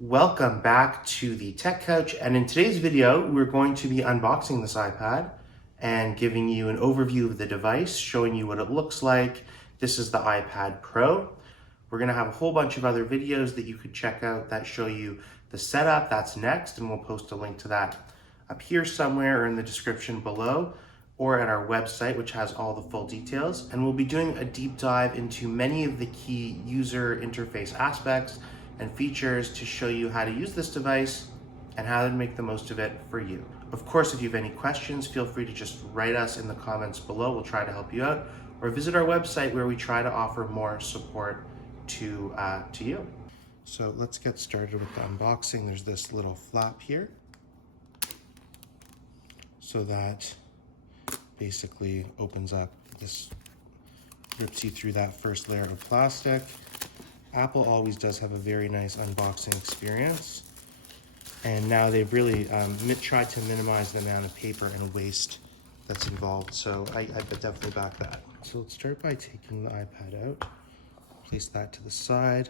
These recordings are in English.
Welcome back to the Tech Couch, and in today's video we're going to be unboxing this iPad and giving you an overview of the device, showing you what it looks like. This is the iPad Pro. We're going to have a whole bunch of other videos that you could check out that show you the setup. That's next, and we'll post a link to that up here somewhere or in the description below, or at our website, which has all the full details. And we'll be doing a deep dive into many of the key user interface aspects and features to show you how to use this device and how to make the most of it for you. Of course, if you have any questions, feel free to just write us in the comments below. We'll try to help you out, or visit our website where we try to offer more support to you. So let's get started with the unboxing. There's this little flap here, so that basically opens up. This rips you through that first layer of plastic. Apple always does have a very nice unboxing experience, and now they've really tried to minimize the amount of paper and waste that's involved, so I definitely back that. So let's start by taking the iPad out, place that to the side.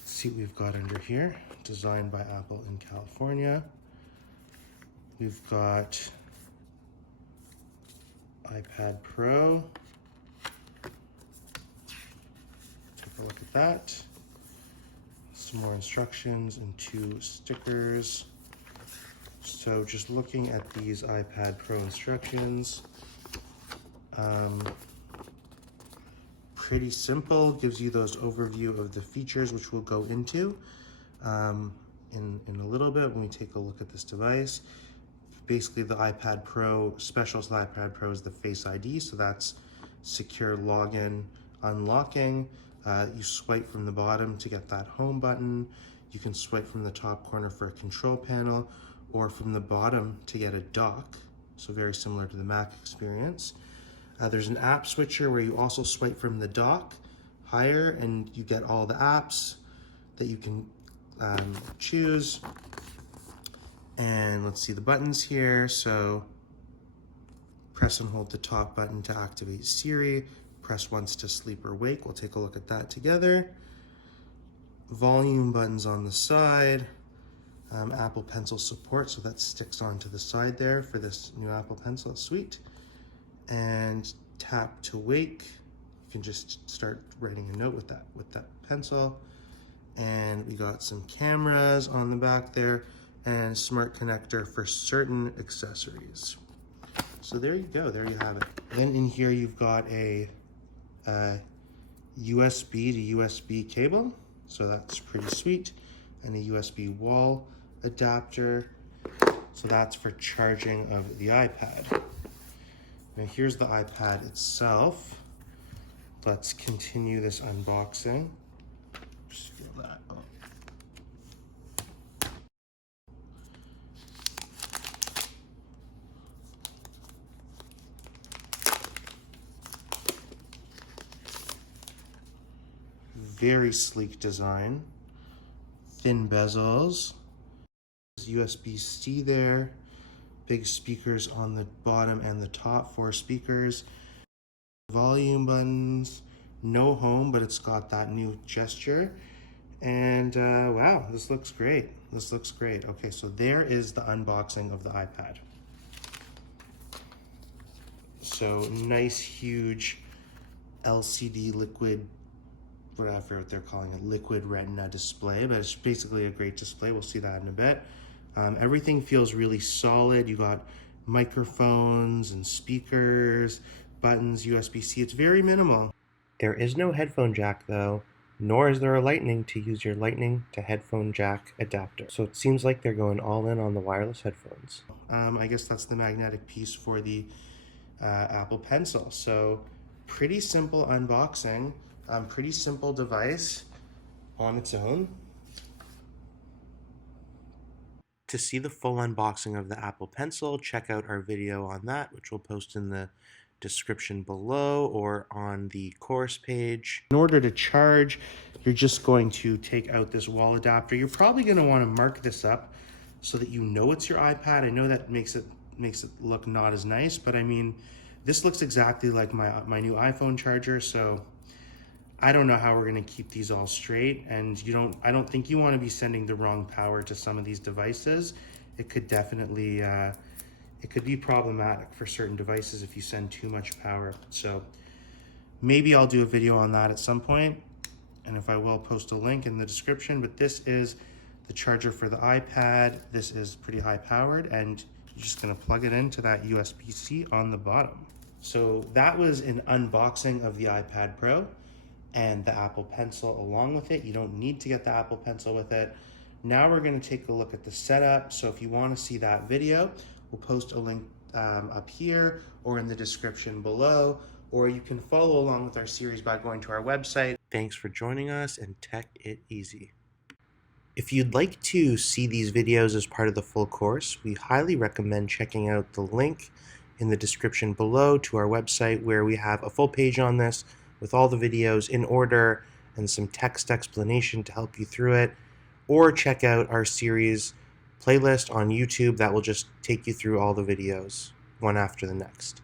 Let's see what we've got under here. Designed by Apple in California. We've got iPad Pro. Take a look at that. Some more instructions and 2 stickers. So just looking at these iPad Pro instructions, pretty simple. Gives you those overview of the features, which we'll go into in a little bit when we take a look at this device. Basically, the iPad Pro, special to the iPad Pro is the Face ID, so that's secure login, unlocking. You swipe from the bottom to get that home button. You can swipe from the top corner for a control panel, or from the bottom to get a dock, so very similar to the Mac experience. There's an app switcher where you also swipe from the dock higher and you get all the apps that you can choose. And let's see the buttons here. So press and hold the top button to activate Siri. Press once to sleep or wake. We'll take a look at that together. Volume buttons on the side. Apple Pencil support, so that sticks onto the side there for this new Apple Pencil. Sweet. And tap to wake. You can just start writing a note with that pencil. And we got some cameras on the back there, and smart connector for certain accessories. So there you go, there you have it. And in here you've got a USB to USB cable, so that's pretty sweet, and a USB wall adapter, so that's for charging of the iPad. Now here's the iPad itself. Let's continue this unboxing. Just feel that up. Very sleek design, thin bezels, USB-C there, big speakers on the bottom and the top, 4 speakers, volume buttons, no home, but it's got that new gesture, and wow, this looks great. This looks great. Okay, so there is the unboxing of the iPad. So nice, huge LCD liquid, whatever they're calling it, liquid retina display, but it's basically a great display. We'll see that in a bit. Everything feels really solid. You got microphones and speakers, buttons, USB-C. It's very minimal. There is no headphone jack though, nor is there a lightning to use your lightning to headphone jack adapter. So it seems like they're going all in on the wireless headphones. I guess that's the magnetic piece for the Apple Pencil. So pretty simple unboxing. Pretty simple device on its own. To see the full unboxing of the Apple Pencil, check out our video on that, which we'll post in the description below or on the course page. In order to charge, you're just going to take out this wall adapter. You're probably going to want to mark this up so that you know it's your iPad. I know that makes it look not as nice, but I mean, this looks exactly like my new iPhone charger, so I don't know how we're going to keep these all straight, and I don't think you want to be sending the wrong power to some of these devices. It could definitely, it could be problematic for certain devices if you send too much power. So maybe I'll do a video on that at some point, and if I will, post a link in the description. But this is the charger for the iPad. This is pretty high powered, and you're just going to plug it into that USB-C on the bottom. So that was an unboxing of the iPad Pro and the Apple Pencil along with it. You don't need to get the Apple Pencil with it. Now we're going to take a look at the setup. So if you want to see that video, we'll post a link up here or in the description below, or you can follow along with our series by going to our website. Thanks for joining us, and Tech It Easy. If you'd like to see these videos as part of the full course, we highly recommend checking out the link in the description below to our website, where we have a full page on this with all the videos in order and some text explanation to help you through it. Or check out our series playlist on YouTube that will just take you through all the videos one after the next.